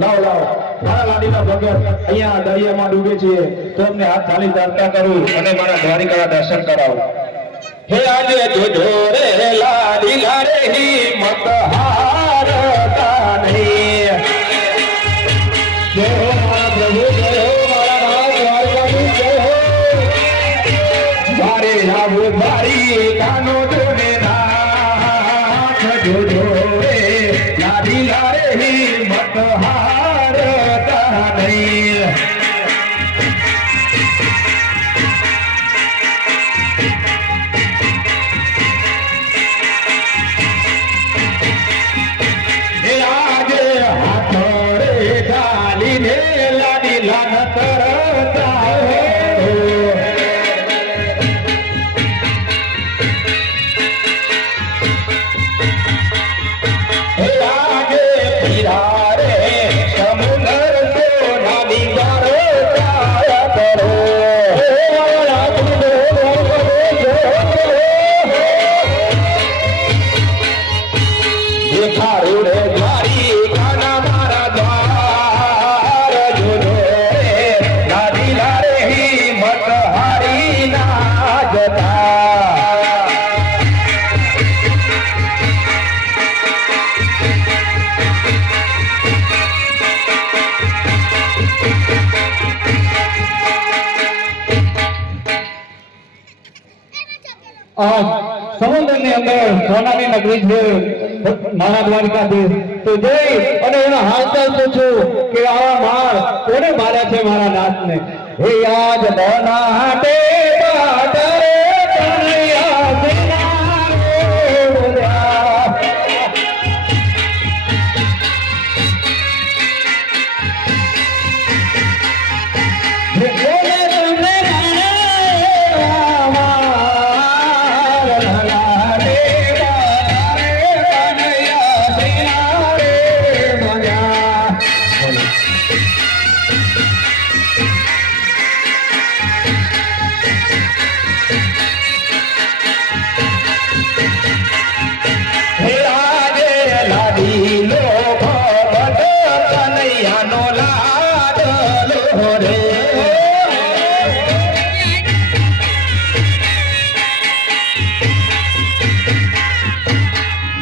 લાવ લાવ મારા લાડીના ભગત અહીંયા દરિયામાં ડૂબે છે તો અમને હાથ થાળી પ્રાર્થના કરું અને મારા દ્વારિકા દર્શન કરાવો. હે આજે જોજો રે લાડી લાડે હિંમત હારતા નહીં. જય હો મારા પ્રભુ, જય હો મારા નાથ દ્વારકાધીશ, જય હો. મારે આવું મારી કાનો જોને નાથ જોજો રે લાડી લાડે હિંમત હારતા નહીં. સમુદ્રની અંદર સોનાની નગરી છે મારા દ્વારકાધીશ. તો જઈ અને એનો હાલચાલ પૂછું કે આવા માર કોને માર્યા છે મારા નાથને. હે આજ બનાટે બાટરે કનૈયા દેના બોલ્યા.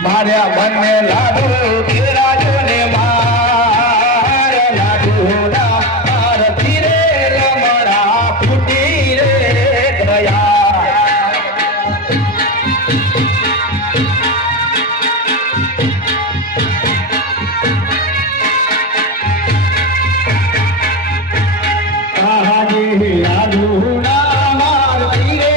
માર્યા મને લાડુ રાજો ને માર લાડુ માર ધીરે રમણા ફૂટી રે ગયા. હાજી લાડુ માર ધીરે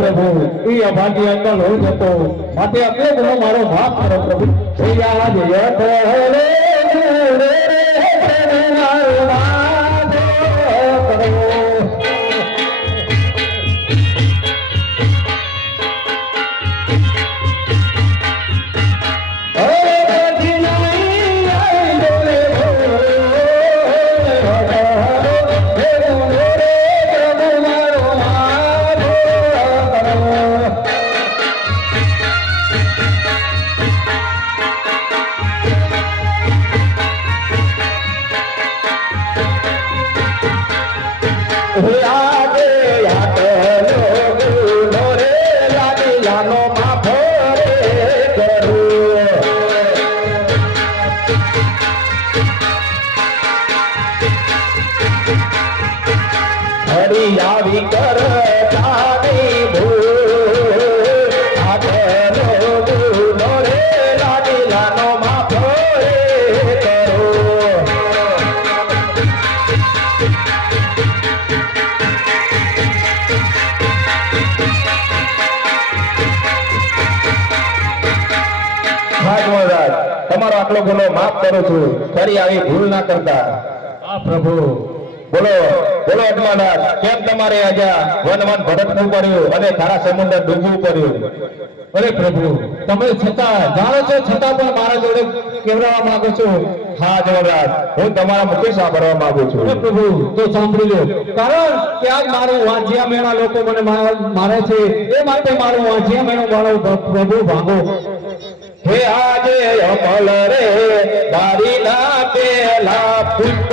પ્રભુ એ અભાગ્ય અંગલ હોય જતો માટે અમને ગુનો મારો માફ કરો પ્રભુ. હે આજે આટલો ગુનો રે લાડીલાનો માફો રે કરું હરી આવી કરતા નહીં ભૂલ આટલો ગુનો રે લાડીલાનો માફો રે કરું મહારાજ તમારો આટલો ગુનો માફ કરું છું ફરી આવી ભૂલ ના કરતા આ પ્રભુ બોલો બોલો અજમાદાર કેમ તમારે આજે વન વન ભટકવું પડ્યું અને ખારા સમુદ્ર ડૂબવું પડ્યું અરે પ્રભુ તમે છતાં જાણો છો છતાં પણ મારા જોડે કેવડાવવા માંગો છો હા જવરાજ હું તમારા મુખે સાંભળવા માંગુ અરે છું પ્રભુ તો સાંભળી લો કારણ કે આજ મારું વાંજિયા મેળા લોકો મને મારે છે એ માટે મારું વાંજિયા મેળો મારો પ્રભુ ભાંગો હે આજે અમલ રે બારી ના પેલા પુષ્પ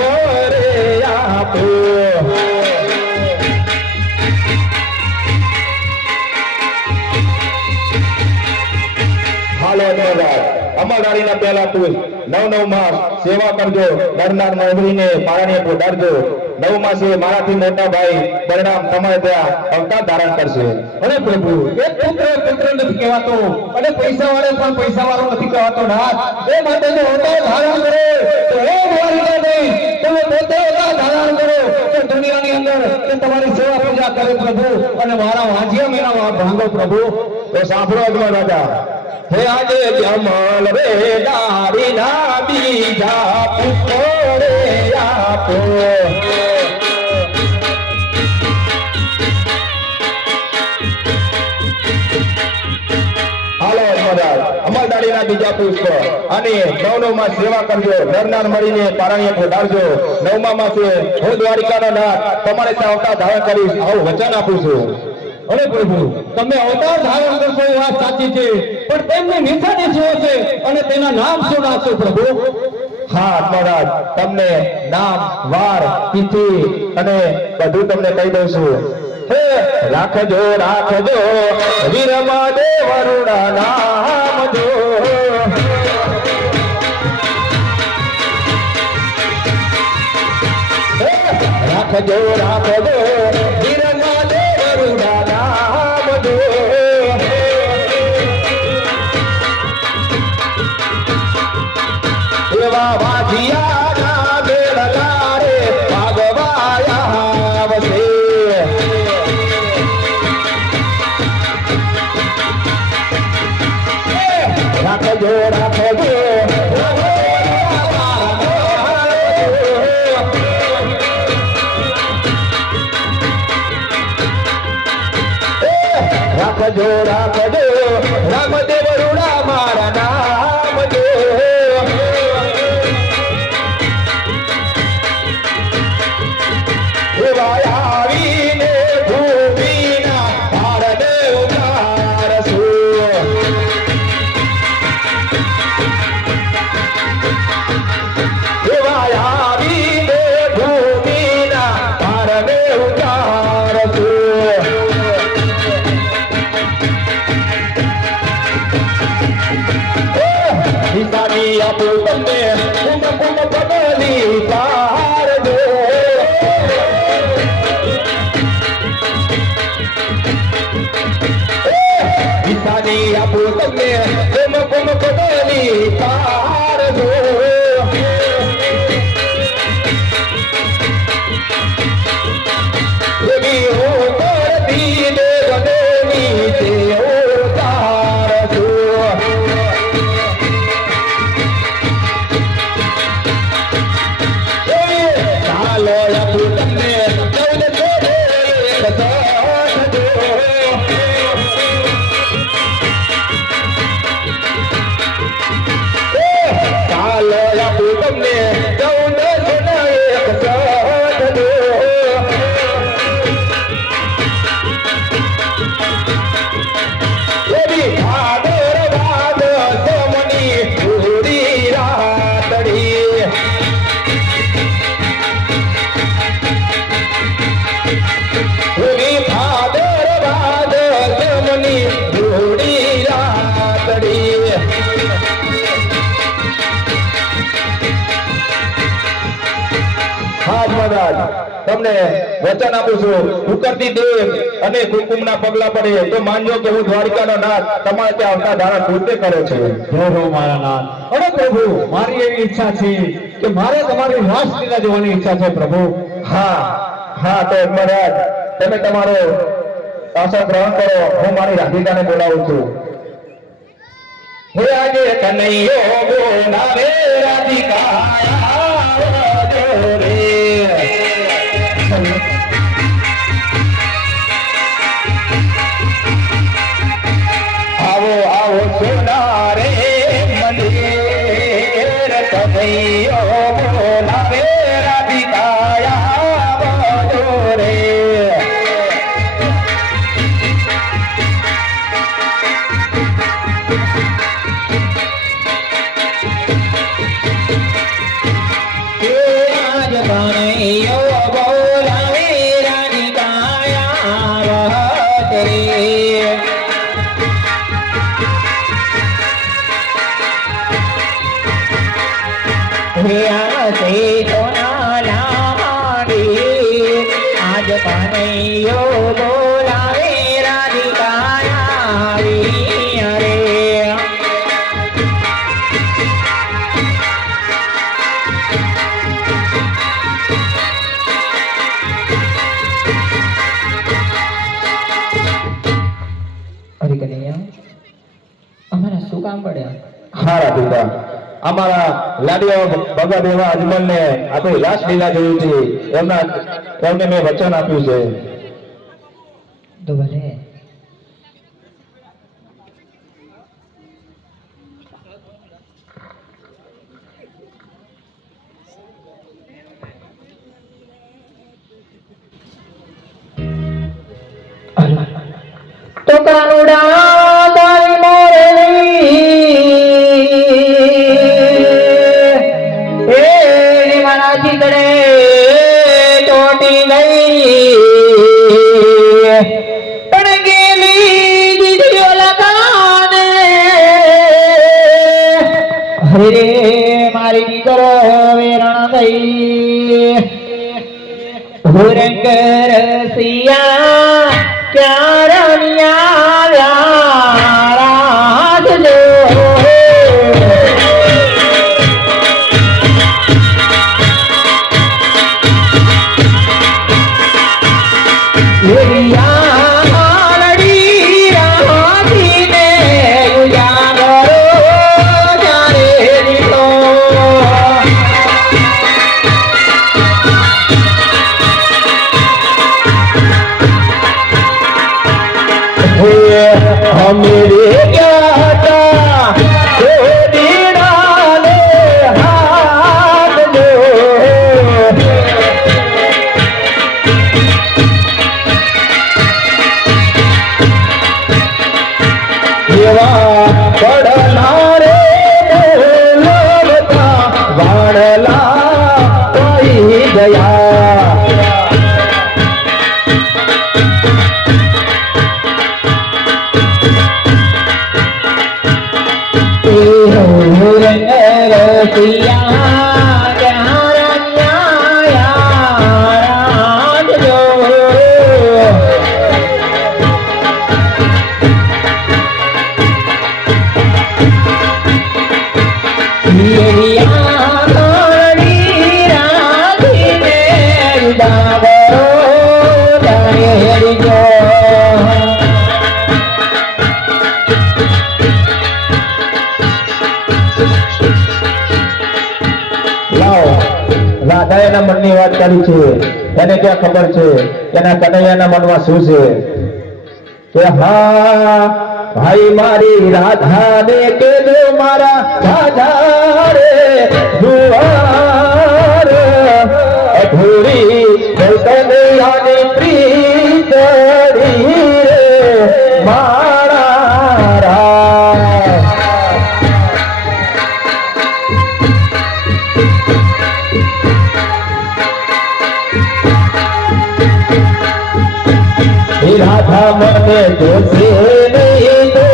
રે આપો હાલો અજમાદાર અમલદારીના પહેલા પુષ્પ નવ માસ સેવા કરજો નરનાર નવરીને પારણીએ પોઢાડજો 9 માસે મારાથી મોટા ભાઈ પરિણામ તમારે ત્યાં અવતાર ધારણ કરશે અરે પ્રભુ એક પુત્ર નથી કહેવાતો અને પૈસા વાળો પણ પૈસા વાળો નથી કહેવાતો નાથ એ માટે જો અવતાર ધારણ કરે તો હે દ્વારિકા નહીં તમે પોતે અવતાર ધારણ કરો કે દુનિયાની અંદર કે તમારી સેવા પૂજા કરે પ્રભુ અને મારા વાંજિયા મેળા ભાંગો પ્રભુ તો સાંભળો અજમા રાજા હે આજે જમલ રે દારી ના બીજા પુષ્પ રે આપો હાલો અજમાદાર અમલદારીના બીજા પુષ્પ અને 9 માસ સેવા કરજો નરનાર મળીને પારણીએ પોઢાડજો 9મા માસે હું દ્વારિકાનો નાથ તમારે ત્યાં અવતાર ધારણ કરીશ આવું વચન આપું છું અરે પ્રભુ તમે અવતાર ધારણ કરશો એ વાત સાચી છે પણ તેમની નિશાની શું હશે અને તેના નામ શું નાખશો પ્રભુ હા મહારાજ તમને નામ વાર તિથિ અને બધું તમને કહી દઉં છું હે રાખજો રાખજો વીરમા દેવરુણા નામ જો રાખજો રાખજો વીરમા દેવરુણા નામ જો એવા વાજિયા ના બેડલા રે ભાગવાયા આવશે રાખજો રાખજો રાખજો રાખજો રામદેવ રૂડા મારા નામ જો એવા આવીને ભૂમિના ભારને ઉતારશું એવા આવીને ભૂમિના ભારને ઉતારશું નિશાની આપું તમને કુંભ કુંભ બદલી પાર દો તમને વચન આપું છું, ઉકળતી દેવ અને કુકુમના પગલા પડે તો માનજો કે હું દ્વારિકાનો નાથ તમારે ત્યાં આવતા ધારણ પૂર્તે કરે છે. જય હો મારા નાથ. અરે પ્રભુ, મારી એવી ઈચ્છા છે કે મારે તમારી રાસલીલા જોવાની ઈચ્છા છે પ્રભુ. હા હા, તો મહારાજ તમે તમારો આશા ગ્રહણ કરો, હું મારી રાધિકાને બોલાવું છું. હે આજે કનૈયો બોલાવે રાધિકા આવજો રે. આવો આવો સોના રે મંદિર, કનૈયો બોલાવે રાધિકા આવજો રે. હા રાધિકા, અમારા લાડીઓ ભગત એવા અજમલને આપણી રાસલીલા જોઈ છે, એમને મેં વચન આપ્યું છે. તો ભલે તો કાનુડા તારી મોરલી એ મારા ચિતડે ચોટી ગઈ પણ ગેલી દીધીઓ લગાને. હરે મારી દીકરો વેરણ ગઈ ભુરંગ રસિયા ક્યાં રમ્યા રાજલો. मेरे क्या था तेरी डाले हाथ लो. એવા પડલા રે બોલતા વાળલા કોઈ ગયા. રાધા એના મનની વાત કરી છે, એને ક્યાં ખબર છે એના કનૈયાના મનમાં શું છે. કે હા ભાઈ મારી રાધા ને કેજો મારા રાધા રે જુવાર અધૂરી કનૈયાની પ્રીત રે મારા રા. રાધા મને જોશે નહીં તો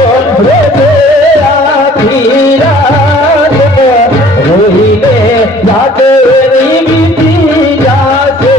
આખી રાત રોહીને રાત બીતી જાશે.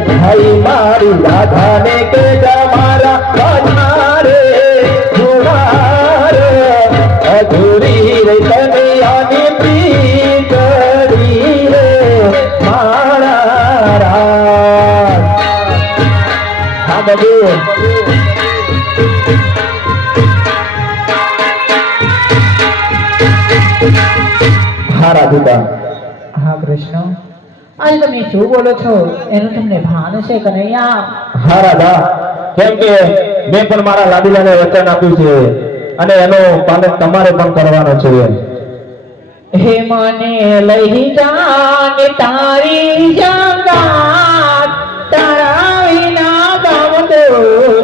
ભાઈ મારી રાધાને કે મારા વધારે જુવાર અધૂરી રે તને આની પ્રીતડી રે મારા રાજ હા બાબુ હા રાધિકા હા કૃષ્ણ આજે તમે શું બોલો છો એનું તમને ભાન છે કનૈયા હા રાધા કેમ કે મેં પણ મારા લાડીલાને વચન આપ્યું છે અને એનું પાલન તમારે પણ કરવાનું છે હે મને લઈ જાને તારી જંગાત તારા વિના ગમતો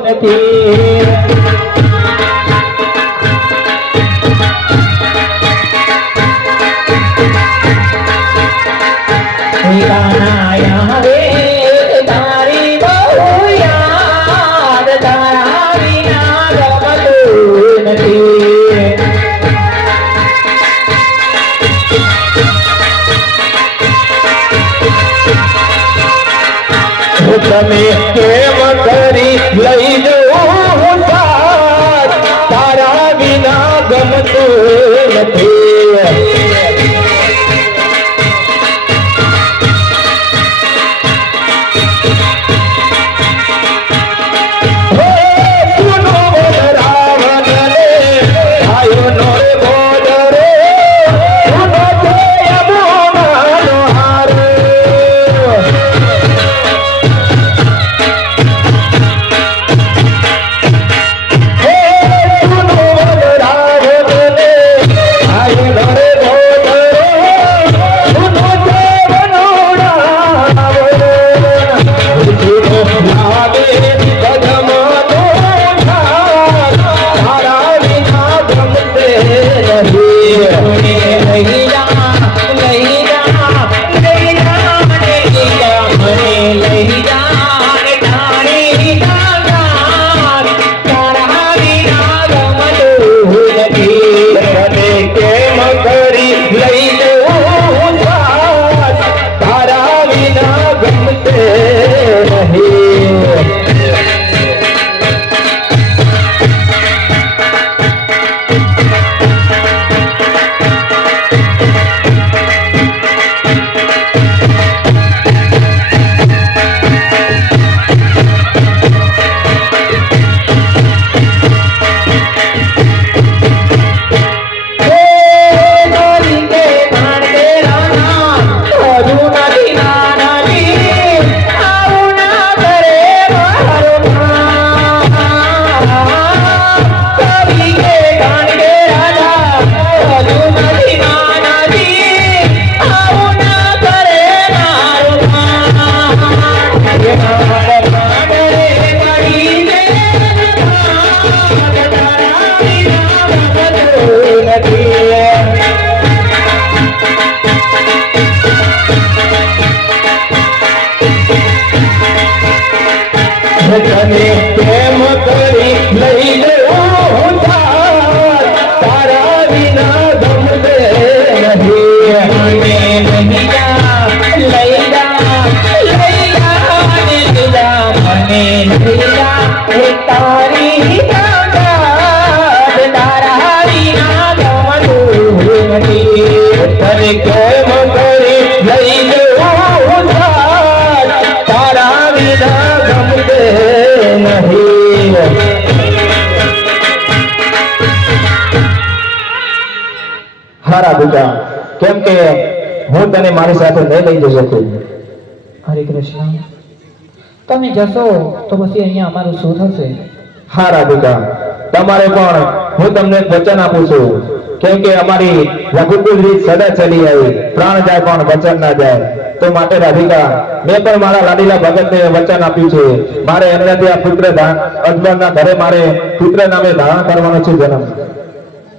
નથી તારી બહુ યાદ તારા વિના ગમતું નથી તમે કેમ કરી લઈ જો તારા વિના ગમતું નથી હારા બેટા કેમ કે હું તને મારી સાથે નહીં લઈ જઈ શકું હરે કૃષ્ણ તમે જશો તો પછી અહીંયા અમારું શું થશે હા રાધિકા તમારે પણ હું તમને એક વચન આપું છું કેમ કે અમારી રઘુકુળ રીત સદા ચલી આવી પ્રાણ જાય પણ વચન ના જાય તો માટે રાધિકા મેં પણ મારા લાડીલા ભગતને વચન આપ્યું છે મારે એમને ત્યાં પુત્ર અજમલના ઘરે મારે પુત્ર નામે ધારણ કરવાનો છે જન્મ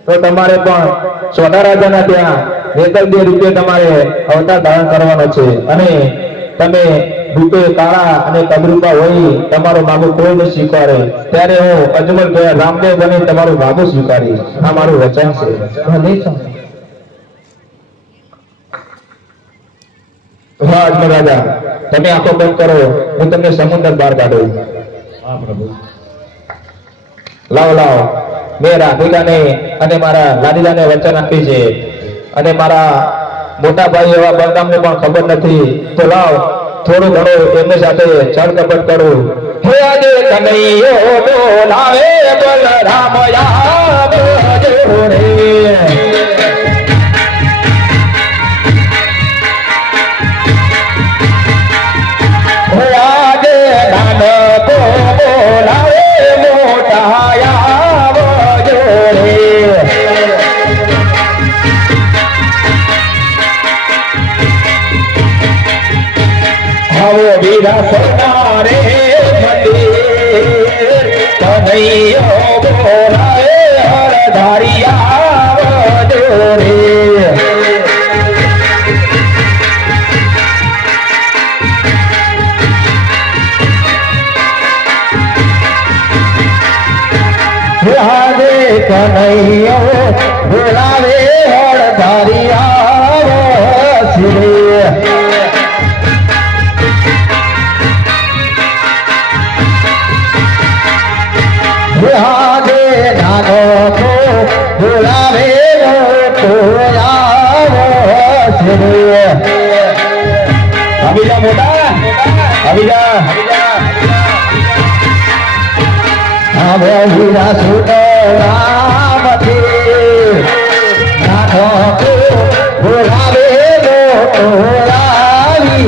તો તમારે પણ સોઢા રાજાના ત્યાં નેતરદેવ રૂપે તમારે અવતાર ધારણ કરવાનો છે અને તમે રૂપે કાળા અને કદરૂપા હોય તમારું માગું કોઈ ન સ્વીકારે ત્યારે હું અજમલ ગયા રામદેવ બની તમારું માગું સ્વીકારીશ આ મારું વચન છે ભલે સ્વામી હા અજમલ રાજા તમે આંખો બંધ કરો, હું તમને સમુદ્ર બહાર કાઢું. હા પ્રભુ. લાવો લાવો, મેં રાધિકાને અને મારા લાડીલાને વચન આપી છે, અને મારા મોટા ભાઈ એવા બલરામને પણ ખબર નથી, તો લાવ થોડું ઘણું એમની સાથે છળ કપટ કરું. હે આજે કનૈયો બોલાવે બલરામ આવજો રે. હે આજે નાનકો બોલાવે મોટા આવજો રે. આવો વીરા સોનારે મંદિર કનૈયો બોલાવે હરધારી આવજો રે. આજે કનૈયો બોલાવે હરધારી આવજો રે. આજે નાનો તો બોલાવે મોટો આવશે રે. આવી જા મોટા, આવી જા. હવે હીરા સુતરામથી નાનો તો બોલાવે મોટો આવી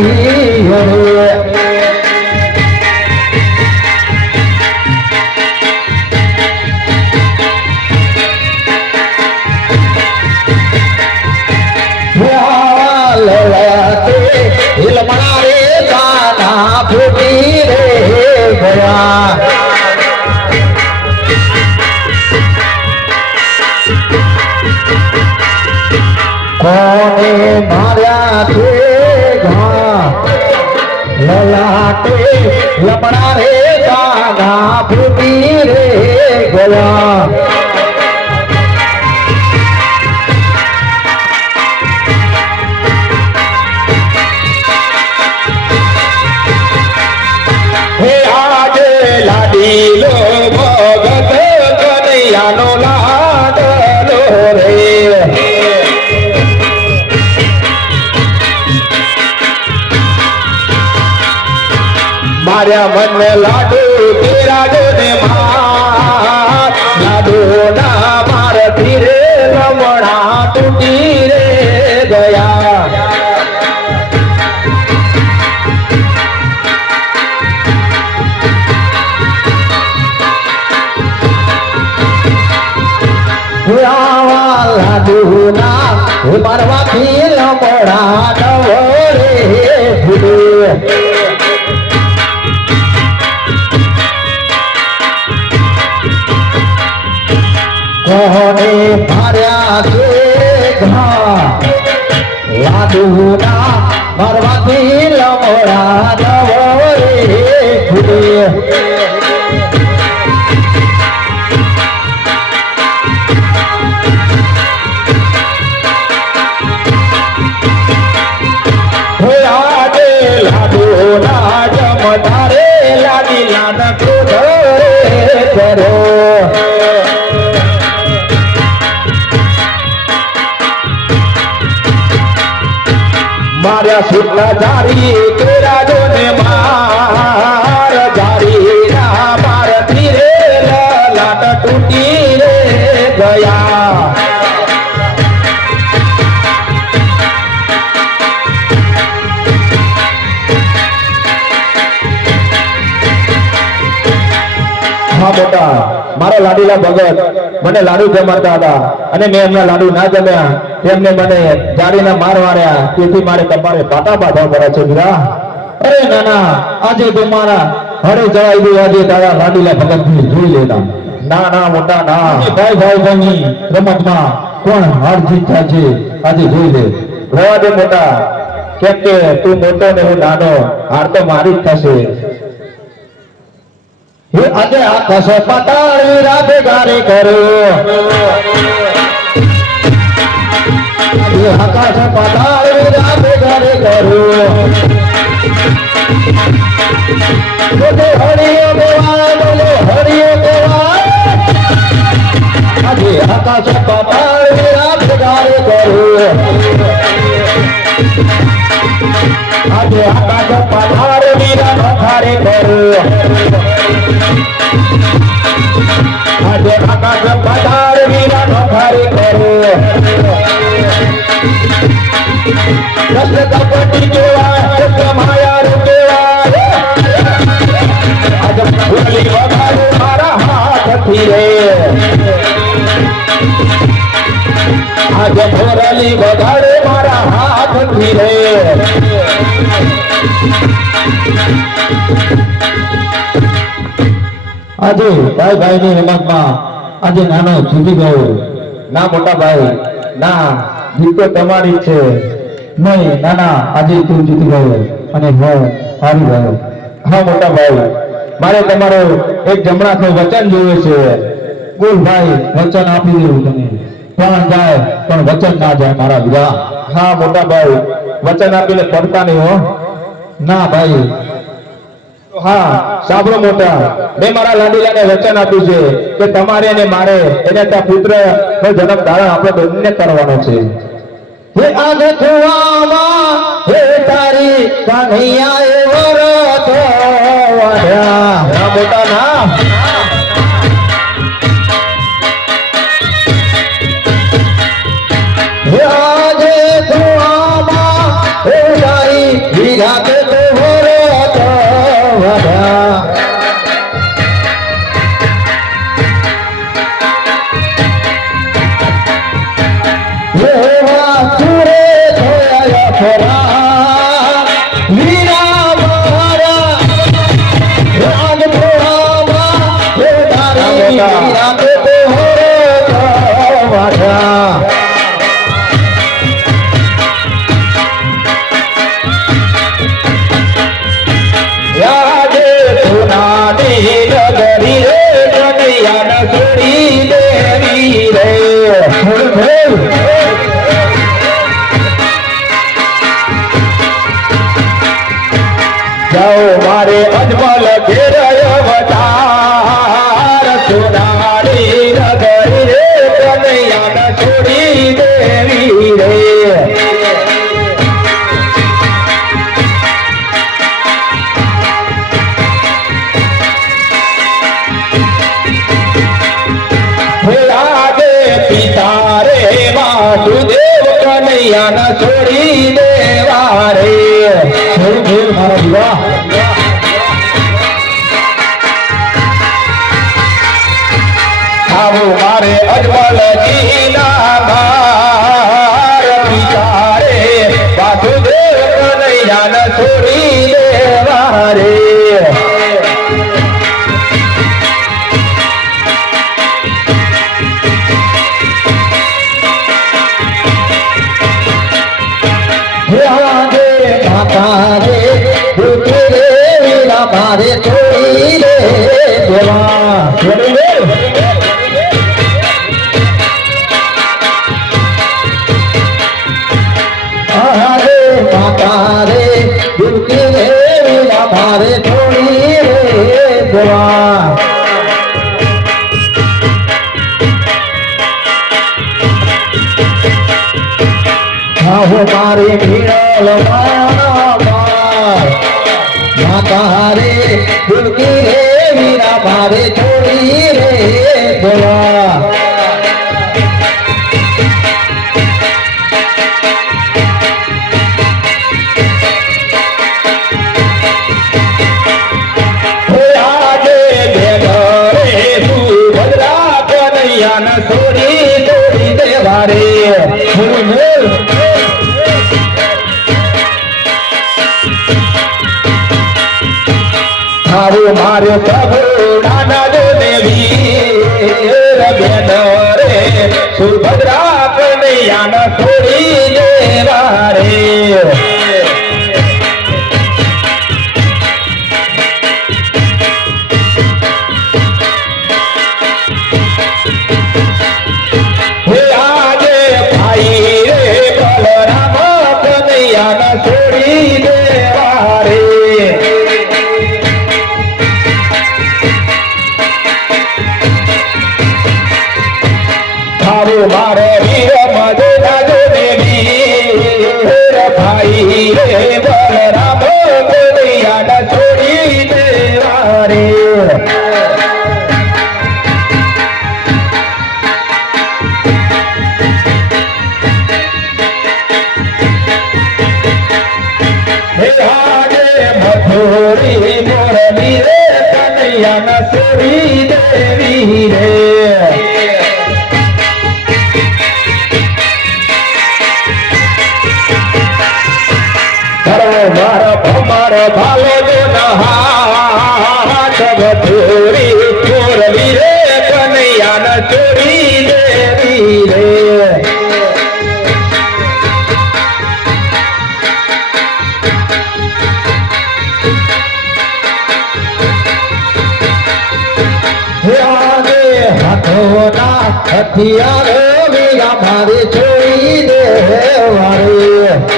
રે. કોને માર્યા છે ઘા લલાટે લમણા રે ગાના ફૂટી રે ગયા. હે આજે લાડીલો ભગત કનૈયાનો લાડલો રે. માર્યા મન લાડુ તેરા જોને માર, લાડુ ના મારથી રે રમણા તૂટી રે ગયા. લાડુ ના મારવાથી રમણા નવો રે ભૂલે. કોને માર્યા છે ઘા લાડુના મારવાથી લમણા નવો રે ભૂલે. આજે લાડુના જમતા રે લાડી લાના કુધરે કરો. માર્યા સુટલા જારી તેરા જોને માર, જારી ના મારથી રે લાટ તૂટી રે ગયા. હા મોટા, મારા લાડીલા ભગત મને લાડુ જમાડતા હતા, અને મેં એમના લાડુ ના જમ્યા, તેમને મને જાડીના માર માર્યા, તેથી મારે તમારે પાટા બાંધવા પડે છે વીરા. અરે નાના, આજે તો મારા હરે જવાઈ ગયું. આજે તારા લાડીલા ભગત જોઈ લેતા. ના ના મોટા ના, ભાઈ ભાઈ ભાઈની રમતમાં કોણ હાર જીત થાય છે આજે જોઈ લે. રહેવા દે મોટા, કેમ કે તું મોટો ને હું નાનો, હાર તો મારી જ થશે. આજે આકાશ પાતાળ વીરા ભેગારે કર્યો. આકાશ પાતાળ વીરા ભેગારે કર્યો. બોલે હરિયો દેવા બોલે હરિયો દેવા આજે આકાશ પાતાળ વિરાટ ગારે કરું આજે આકાશ પાતાળ વીરા નખારે કરું આજે આકાશ પાતાળ વીરા નખારે કરું કૃષ્ણ કપટી કેવા કૃષ્ણ માયા રૂપેવા આજે ભૂલી વગાડે મારા હાથથી રે આજે ભોરલી વગાડે મારા હાથથી રે આજે ભાઈ ભાઈની રમતમાં આજે નાનો જીતી ગયો. ના મોટા ભાઈ ના જીત તો તમારી જ છે. નહીં નાના આજે તું જીતી ગયો અને હું હારી ગયો. હા મોટા ભાઈ મારે તમારો એક જમણાનું વચન જોઈએ છે. બોલ ભાઈ વચન આપી દેવું તને. પ્રાણ જાય પણ વચન ના જાય મારા વિરા. હા મોટા ભાઈ વચન આપીને પડતા નહીં હો. ના ભાઈ હા સાંભળો મોટા મેં મારા લાડીલાને વચન આપ્યું છે કે તમારે અને મારે એને ત્યાં પુત્ર નો જન્મ ધારણ આપણે બંને કરવાનો છે. હે આજ કુવામાં હે તારી કાન્હૈયા એ વરત વાઢ્યા. હા મોટા ના હે આજે કુવામાં હે તારી વીરા કે તો વરત વાઢ્યા. હે વાસુરે ધોયા ફરા વીરા મારા રાગ ધોવામાં હે તારી વીરા કે તો વરત વાઢ્યા. યાદે સુનાની નગરી રે કનૈયાને છોડી દેવી રે. જાઓ મારે અજમલ ઘેર અવતાર સુનાની નગરી રે કનૈયાને છોડી દેવી રે. પિતા રે વાસુદેવ કનૈયાને છોડી દેવા રે. મારા વિવાહ આવો મારે અજમલ જીના માર પિતા રે વાસુદેવ કનૈયાને છોડી દેવા રે. માતા રે ભૂખી રે વીરા મારે છોડી રે દેવા. અરે માતા રે ભૂખી રે વીરા મારે છોડી રે દેવા. આહો મારી ભીડલ માતા રે ભૂખી રે વીરા મારે છોડી રે દેવા. આજે બેન રે સુભદ્રા કનૈયાને છોડી દેવા રે. મારું મારે પ્રભુ નાના દેવી બેન રે સુભદ્રા કનૈયાને છોડી દેવા રે. આજે ભાઈ રે બલરામ કનૈયાને છોડી દેવા રે. મારો ભાલો જો નહાટ ભથોરી ચોરવી રે કનૈયાને ચોરી દેવી રે હાથોના હથિયાર વીરા મારે છોડી દે વારે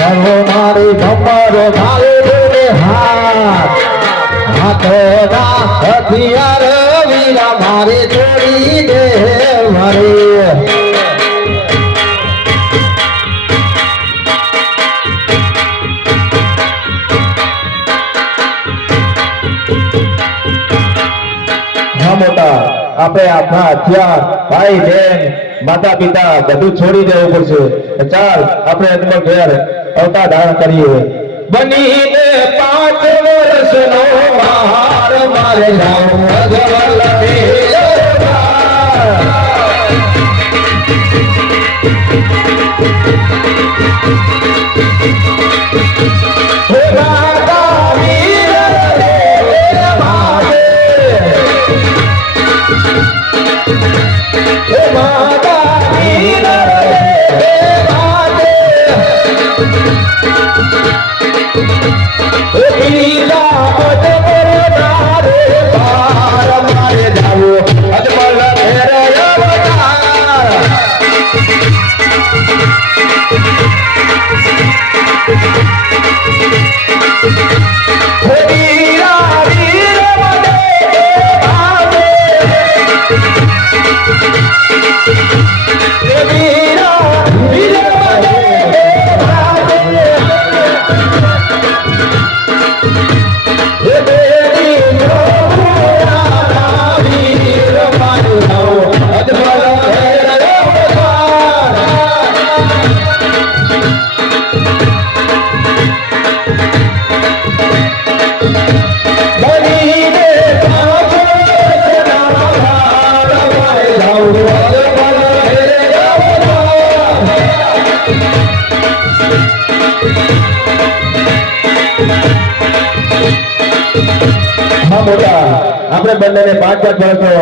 કરો મારી ભમરો ભાલે દે હાથ હાથોના હથિયાર વીરા મારે છોડી દે વારે મોટા આપણે આપણા હથિયાર ભાઈ બહેન માતા પિતા બધું છોડી દેવું પડશે ચાલ આપણે અજમલ ઘેર અવતાર ધારણ કરીએ બનીને 5 વર્ષનો બહાર મારે જાઉં અજમલ આપણે બંનેને 5 વર્ષનો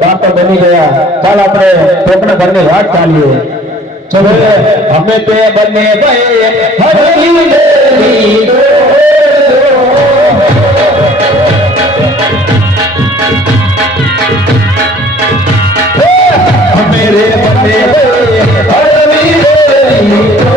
બાપ બની ગયા ચાલ આપણે કોકના ઘરની વાત ચાલીએ ચલો અમે તે બંને ભાઈ હરી દેવી અમે રે બંને હરી દેવી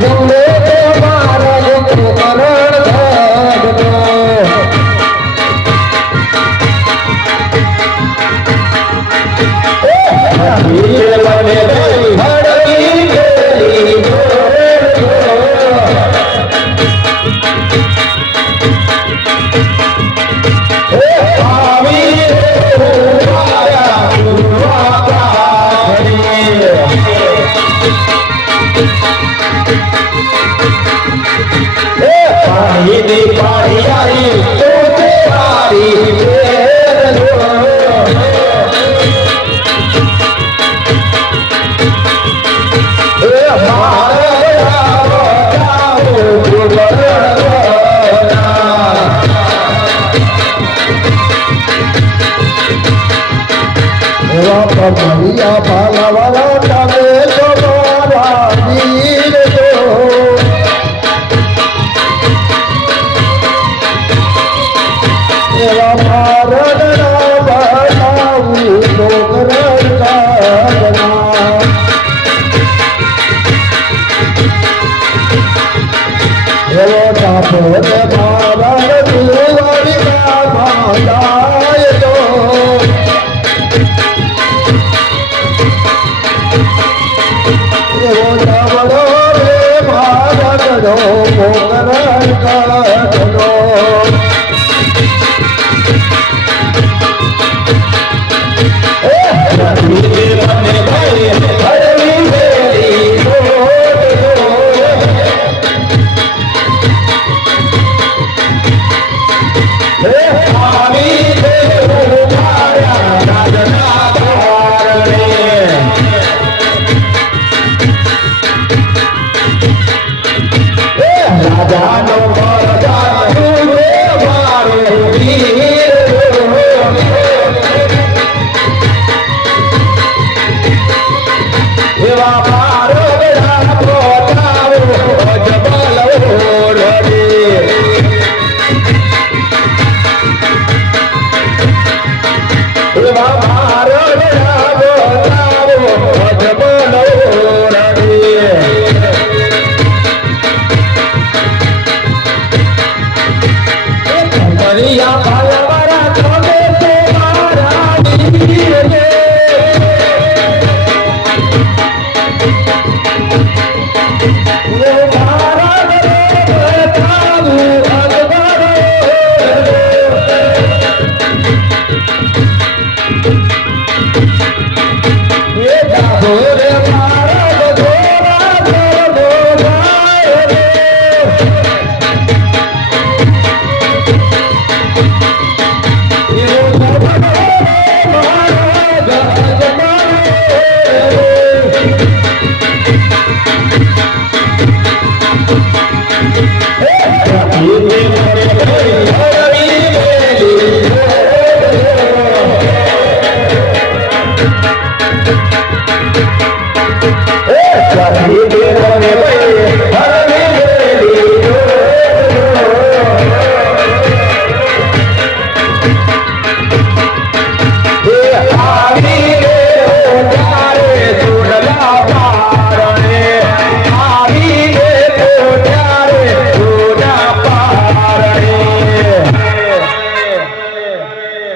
જુએ તો મારા જેવો કરણ ધડકો. Maria Palavara Tame Tomara Dilo Eva Maradana Batavu Tokaradana Eva Tapode Maradana Tuvarika Mandayato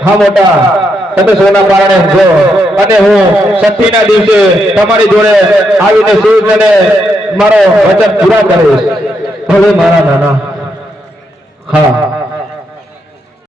હા મોટા તમે સોના પારણે છો અને હું છઠ્ઠીના દિવસે તમારી જોડે આવીને સૂજ અને મારો વચન પૂરા કરીશ. ભલે મારા નાના. હા